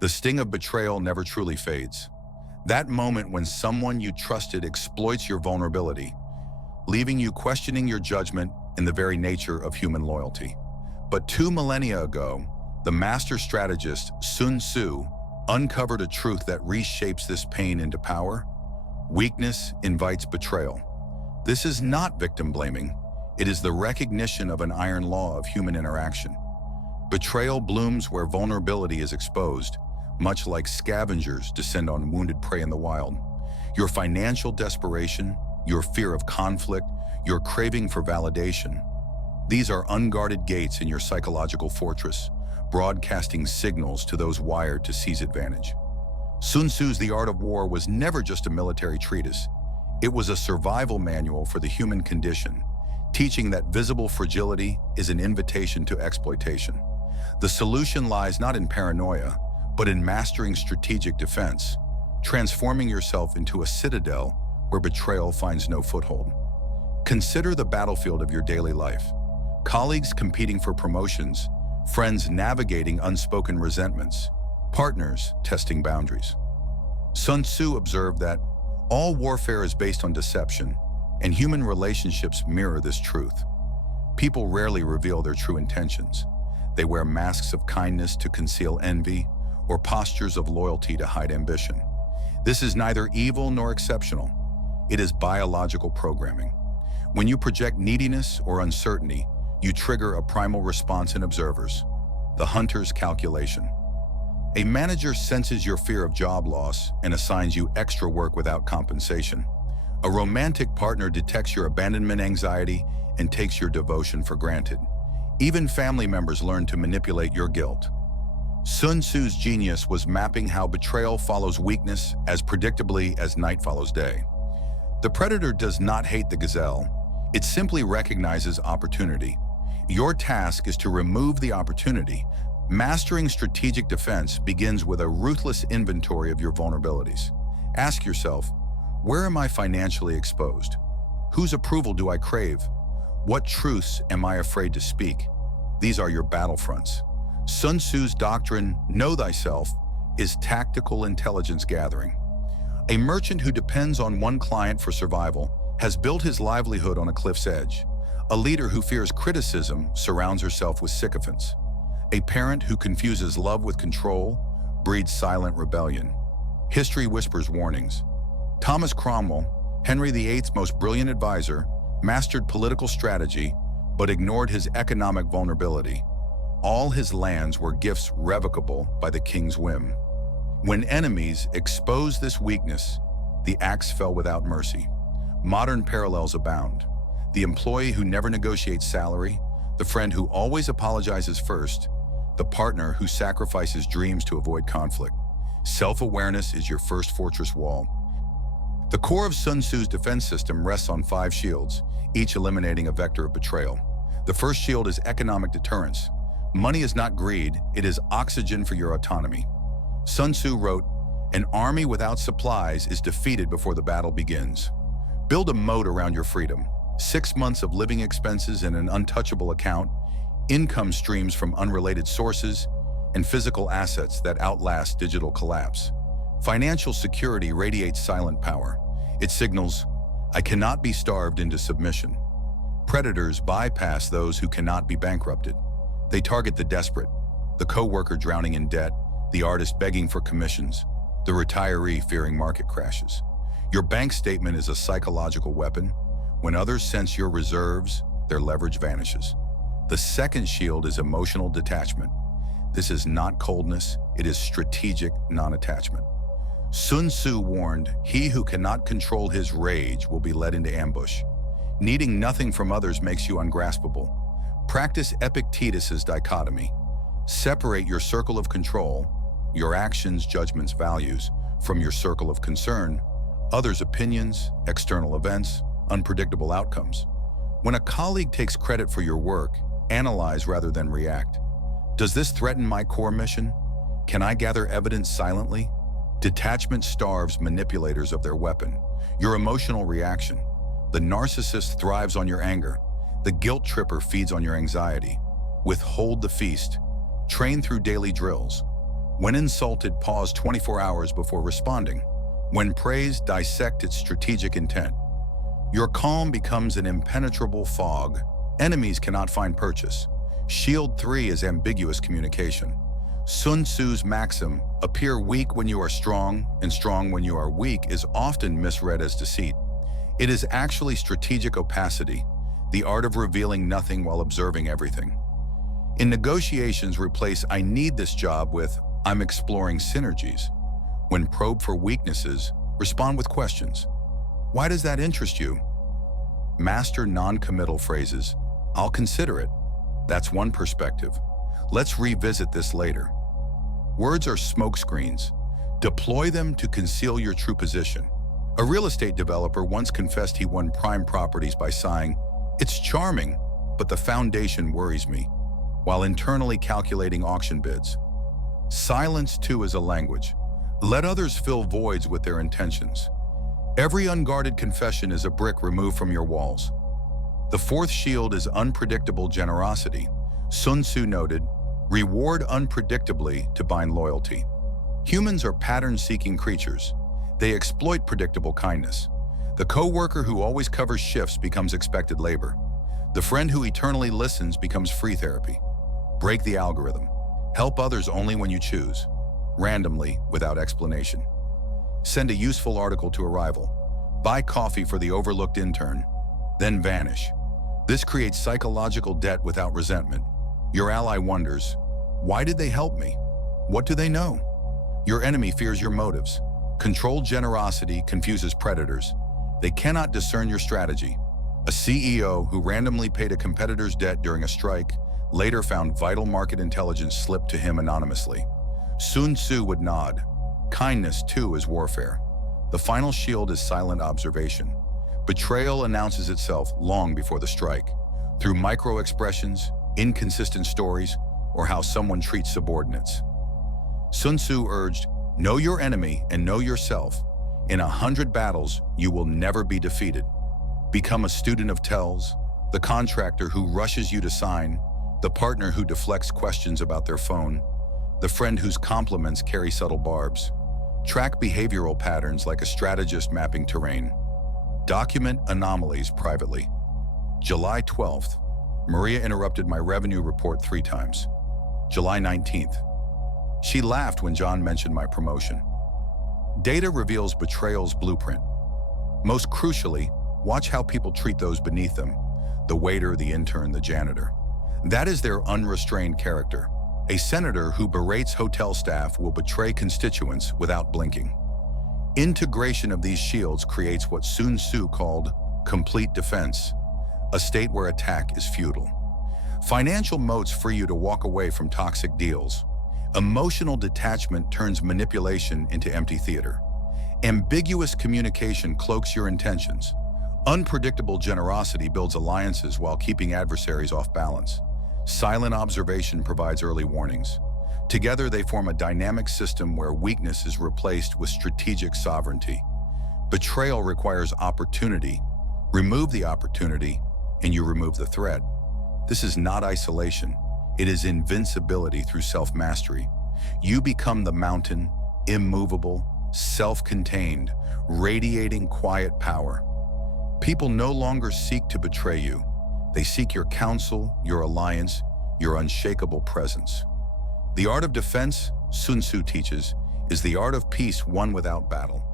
The sting of betrayal never truly fades. That moment when someone you trusted exploits your vulnerability, leaving you questioning your judgment and the very nature of human loyalty. But 2 millennia ago, the master strategist Sun Tzu uncovered a truth that reshapes this pain into power. Weakness invites betrayal. This is not victim blaming. It is the recognition of an iron law of human interaction. Betrayal blooms where vulnerability is exposed, much like scavengers descend on wounded prey in the wild. Your financial desperation, your fear of conflict, your craving for validation. These are unguarded gates in your psychological fortress, broadcasting signals to those wired to seize advantage. Sun Tzu's The Art of War was never just a military treatise. It was a survival manual for the human condition, teaching that visible fragility is an invitation to exploitation. The solution lies not in paranoia, but in mastering strategic defense, transforming yourself into a citadel where betrayal finds no foothold. Consider the battlefield of your daily life. Colleagues competing for promotions, friends navigating unspoken resentments, partners testing boundaries. Sun Tzu observed that all warfare is based on deception, and human relationships mirror this truth. People rarely reveal their true intentions. They wear masks of kindness to conceal envy, or postures of loyalty to hide ambition. This is neither evil nor exceptional. It is biological programming. When you project neediness or uncertainty, you trigger a primal response in observers, the hunter's calculation. A manager senses your fear of job loss and assigns you extra work without compensation. A romantic partner detects your abandonment anxiety and takes your devotion for granted. Even family members learn to manipulate your guilt. Sun Tzu's genius was mapping how betrayal follows weakness as predictably as night follows day. The predator does not hate the gazelle. It simply recognizes opportunity. Your task is to remove the opportunity. Mastering strategic defense begins with a ruthless inventory of your vulnerabilities. Ask yourself, where am I financially exposed? Whose approval do I crave? What truths am I afraid to speak? These are your battlefronts. Sun Tzu's doctrine, know thyself, is tactical intelligence gathering. A merchant who depends on one client for survival has built his livelihood on a cliff's edge. A leader who fears criticism surrounds herself with sycophants. A parent who confuses love with control breeds silent rebellion. History whispers warnings. Thomas Cromwell, Henry VIII's most brilliant advisor, mastered political strategy but ignored his economic vulnerability. All his lands were gifts revocable by the king's whim. When enemies exposed this weakness, the axe fell without mercy. Modern parallels abound. The employee who never negotiates salary, the friend who always apologizes first, the partner who sacrifices dreams to avoid conflict. Self-awareness is your first fortress wall. The core of Sun Tzu's defense system rests on 5 shields, each eliminating a vector of betrayal. The first shield is economic deterrence. Money is not greed, it is oxygen for your autonomy. Sun Tzu wrote, "An army without supplies is defeated before the battle begins." Build a moat around your freedom. 6 months of living expenses in an untouchable account, income streams from unrelated sources, and physical assets that outlast digital collapse. Financial security radiates silent power. It signals, I cannot be starved into submission. Predators bypass those who cannot be bankrupted. They target the desperate, the coworker drowning in debt, the artist begging for commissions, the retiree fearing market crashes. Your bank statement is a psychological weapon. When others sense your reserves, their leverage vanishes. The second shield is emotional detachment. This is not coldness, it is strategic non-attachment. Sun Tzu warned, he who cannot control his rage will be led into ambush. Needing nothing from others makes you ungraspable. Practice Epictetus's dichotomy. Separate your circle of control, your actions, judgments, values, from your circle of concern, others' opinions, external events, unpredictable outcomes. When a colleague takes credit for your work, analyze rather than react. Does this threaten my core mission? Can I gather evidence silently? Detachment starves manipulators of their weapon. Your emotional reaction. The narcissist thrives on your anger. The guilt tripper feeds on your anxiety. Withhold the feast. Train through daily drills. When insulted, pause 24 hours before responding. When praised, dissect its strategic intent. Your calm becomes an impenetrable fog. Enemies cannot find purchase. Shield 3 is ambiguous communication. Sun Tzu's maxim, appear weak when you are strong and strong when you are weak, is often misread as deceit. It is actually strategic opacity, the art of revealing nothing while observing everything. In negotiations, replace "I need this job" with "I'm exploring synergies." When probed for weaknesses, respond with questions. Why does that interest you? Master non-committal phrases. I'll consider it. That's one perspective. Let's revisit this later. Words are smokescreens. Deploy them to conceal your true position. A real estate developer once confessed he won prime properties by sighing, "It's charming, but the foundation worries me," while internally calculating auction bids. Silence, too, is a language. Let others fill voids with their intentions. Every unguarded confession is a brick removed from your walls. The fourth shield is unpredictable generosity. Sun Tzu noted, "Reward unpredictably to bind loyalty." Humans are pattern-seeking creatures. They exploit predictable kindness. The coworker who always covers shifts becomes expected labor. The friend who eternally listens becomes free therapy. Break the algorithm. Help others only when you choose, randomly, without explanation. Send a useful article to a rival. Buy coffee for the overlooked intern, then vanish. This creates psychological debt without resentment. Your ally wonders, why did they help me? What do they know? Your enemy fears your motives. Controlled generosity confuses predators. They cannot discern your strategy. A CEO who randomly paid a competitor's debt during a strike later found vital market intelligence slipped to him anonymously. Sun Tzu would nod. Kindness, too, is warfare. The final shield is silent observation. Betrayal announces itself long before the strike, through micro-expressions, inconsistent stories, or how someone treats subordinates. Sun Tzu urged, "Know your enemy and know yourself. In 100 battles, you will never be defeated." Become a student of tells, the contractor who rushes you to sign, the partner who deflects questions about their phone, the friend whose compliments carry subtle barbs. Track behavioral patterns like a strategist mapping terrain. Document anomalies privately. July 12th, Maria interrupted my revenue report 3 times. July 19th, she laughed when John mentioned my promotion. Data reveals betrayal's blueprint. Most crucially, watch how people treat those beneath them, the waiter, the intern, the janitor. That is their unrestrained character. A senator who berates hotel staff will betray constituents without blinking. Integration of these shields creates what Sun Tzu called complete defense, a state where attack is futile. Financial moats free you to walk away from toxic deals. Emotional detachment turns manipulation into empty theater. Ambiguous communication cloaks your intentions. Unpredictable generosity builds alliances while keeping adversaries off balance. Silent observation provides early warnings. Together they form a dynamic system where weakness is replaced with strategic sovereignty. Betrayal requires opportunity. Remove the opportunity, and you remove the threat. This is not isolation. It is invincibility through self-mastery. You become the mountain, immovable, self-contained, radiating quiet power. People no longer seek to betray you. They seek your counsel, your alliance, your unshakable presence. The art of defense, Sun Tzu teaches, is the art of peace won without battle.